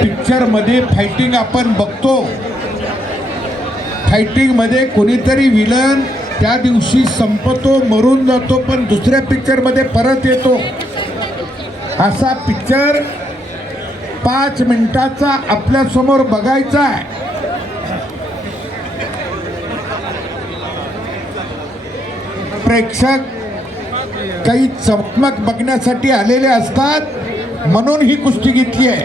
Picture मध्ये fighting आपण बघतो. फायटिंग मध्ये कोणीतरी विलन त्या दिवशी संपतो, मरून जातो, पण दुसऱ्या पिक्चर मध्ये परत येतो. असा पिक्चर 5 मिनिटाचा आपल्या समोर बघायचा आहे. प्रेक्षक काही चमक बघण्यासाठी आलेले असतात, म्हणून ही कुस्ती घेतली आहे.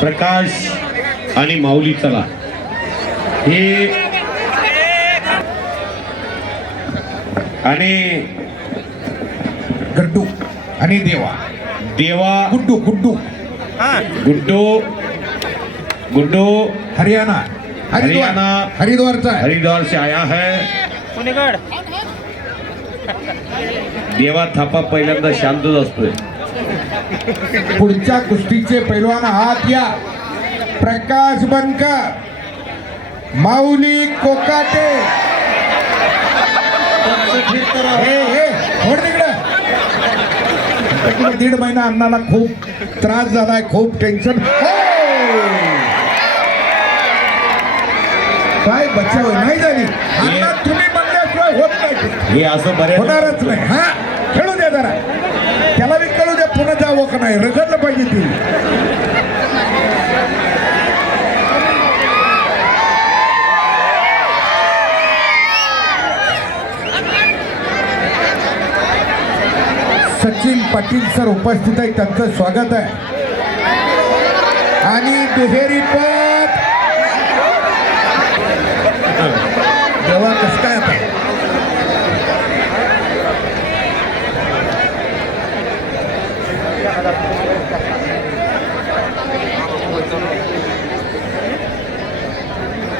प्रकाश आणि माऊली चला हे आणि गड्डू आणि देवा गुड्डू गुड्डू गुड्डू हरियाणा हरिद्वारचा आहे. हरिद्वार से आया है. देवा थापा पहिल्यांदा शांतच असतोय. पुढच्या कुस्तीचे पैलवान हात या. प्रकाश बनकर, माऊली कोकाटे. थोड तिकडे. 1.5 महिना अण्णाला खूप त्रास झालाय, खूप टेन्शन. काय बचाव नाही झाली. अण्णा तुम्ही म्हणल्याशिवाय होत नाही. हे असं बऱ्याच होणारच नाही. हा खेळू द्या जरा, त्याला बी कळू द्या पुन्हा जावं का नाही. रगडलं पाहिजे ती. सचिन पाटील सर उपस्थित आहे, त्यांचं स्वागत आहे. आणि दुहेरी पद जेव्हा कसं काय आता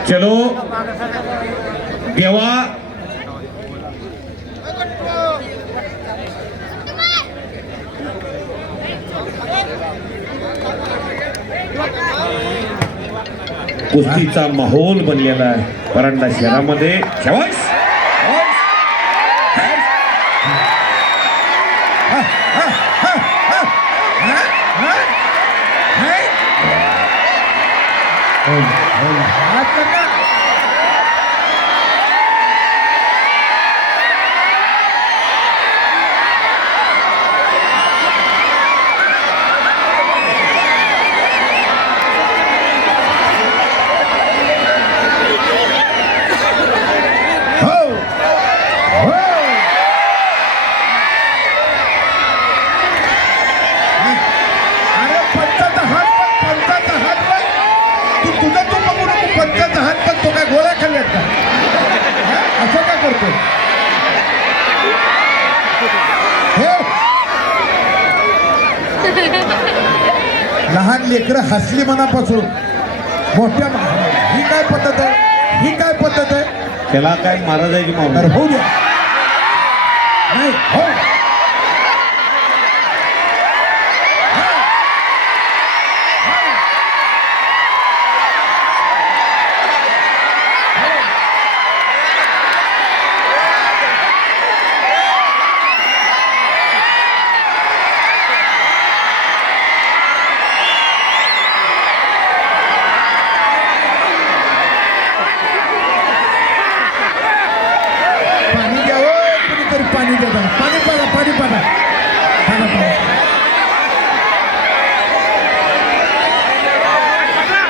चलो देवा कुस्तीचा माहोल बनलेला आहे परांडा शहरामध्ये. शाबास. लहान लेकरं हसली मनापासून. मोठ्या ही काय पद्धत आहे, ही काय पद्धत आहे. त्याला काय महाराजाची मागणार होऊ द्या. नाही हो.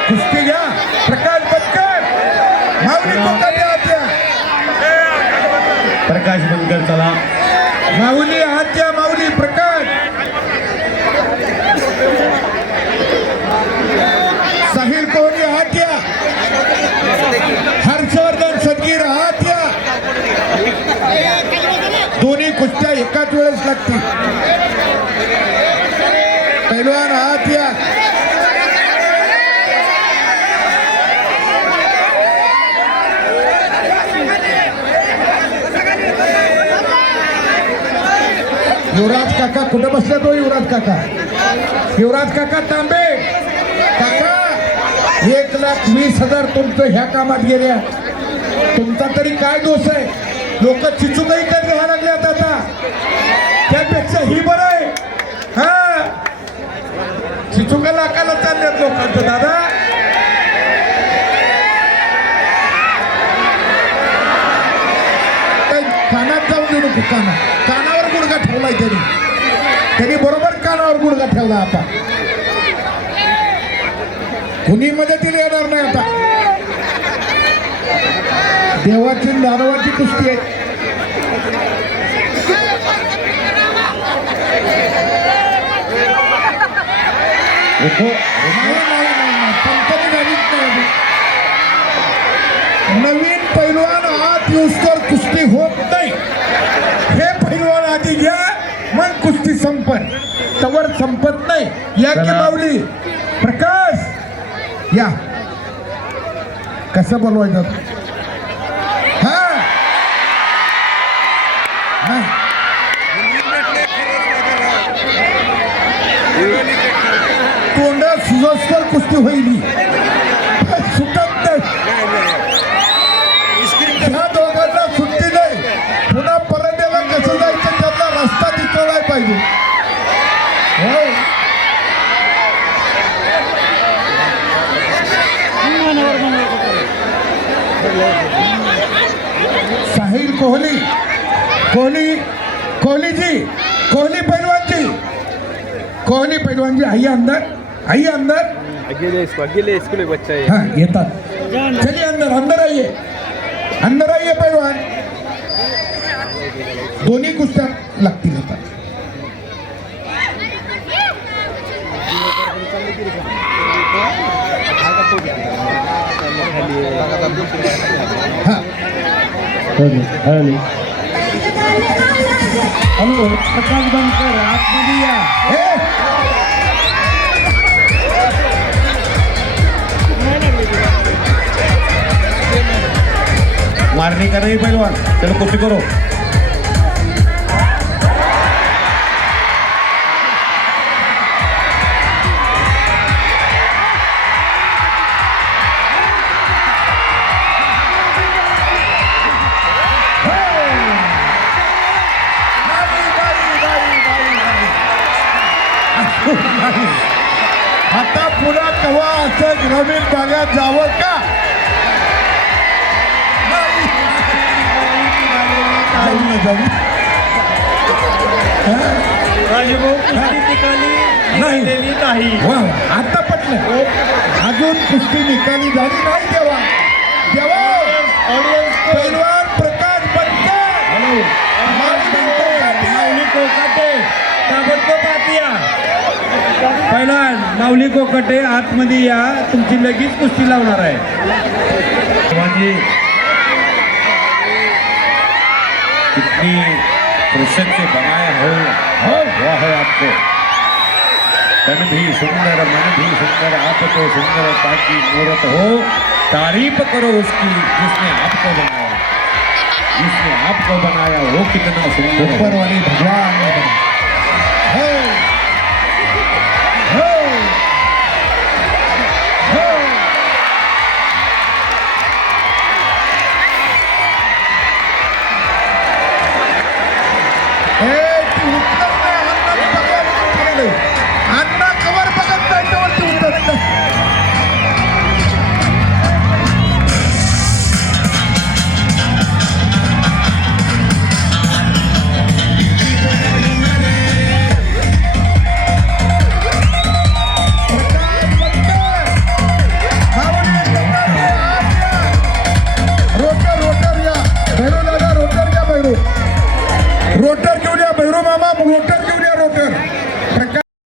कुस्ती घ्या. प्रकाश बनकर, माऊली कोकाटे आत्या. प्रकाश बनकर चला. माऊली आत्या, माऊली प्रकाश. साहिल कोहली आत्या, हर्षवर्धन सदगीर आत्या. दोन्ही कुस्त्या एकाच वेळेस लागतील. पैलवान आत्या. युवराज काका कुठं बसला तो? युवराज काका तांबे काका. 1,20,000 तुमचं ह्या कामात गेल्या. तुमचा तरी काय दोष आहे? लोक चिचुका इकत घ्यायला लागल्यात आता. त्यापेक्षा ही बरं आहे. हा चिचुका लाकाला चालल्यात लोकांचं दादा. कानात जाऊन देऊ नको. कानावर गुडघा ठेवलाय त्यांनी बरोबर कानावर गुडघा ठेवला. आता कुणी मदतीला येणार नाही. आता देवाची दानवाची कुस्ती आहे. पंचमी झालीच नाही. नवीन पैलवान आत येऊस्तर कुस्ती होत नाही. हे पैलवान आधी घ्या, मग कुस्ती संपत. तवर संपत नाही. या की माऊली प्रकाश या. कसं बोलवायचं? हा तोंड सुजस्कर कुस्ती होईल. सुटत नाही. ह्या दोघांना सुट्टी नाही. पुन्हा परत याला कसं जायचं त्यातला रस्ता दिसला पाहिजे. हो साहिल कोहली पैलवानजी आई अंदर अकेले स्कूल बच्चा है. हाँ येतात. चलिए अंदर आइए पैलवान. दोन्ही कुस्त्या लागतील. आता हॅलो प्रकाश बनकर आतमध्ये या. मारने का नहीं पहलवान, चलो कुश्ती करो. आता पुन्हा केव्हा असं ग्रामीण भागात जावं का? नाही. आता पटलं. अजून कुस्ती निकाली झाली नाही. तेव्हा पैलवान प्रकाश बनकर माऊली कोकाटे ताबडतोब आत या. पहिलवान माऊली कोकाटे आतमध्ये या. तुमची लगेच कुस्ती लावणार आहे. कितनी फुर्सत से बनाया हो वह है आपको. तन भी सुंदर मन भी सुंदर आप तो सुंदर ताकि मूर्त हो. तारीफ करो उसकी जिसने आपको बनाया वो कितना सुंदर. ऊपर वाले भगवान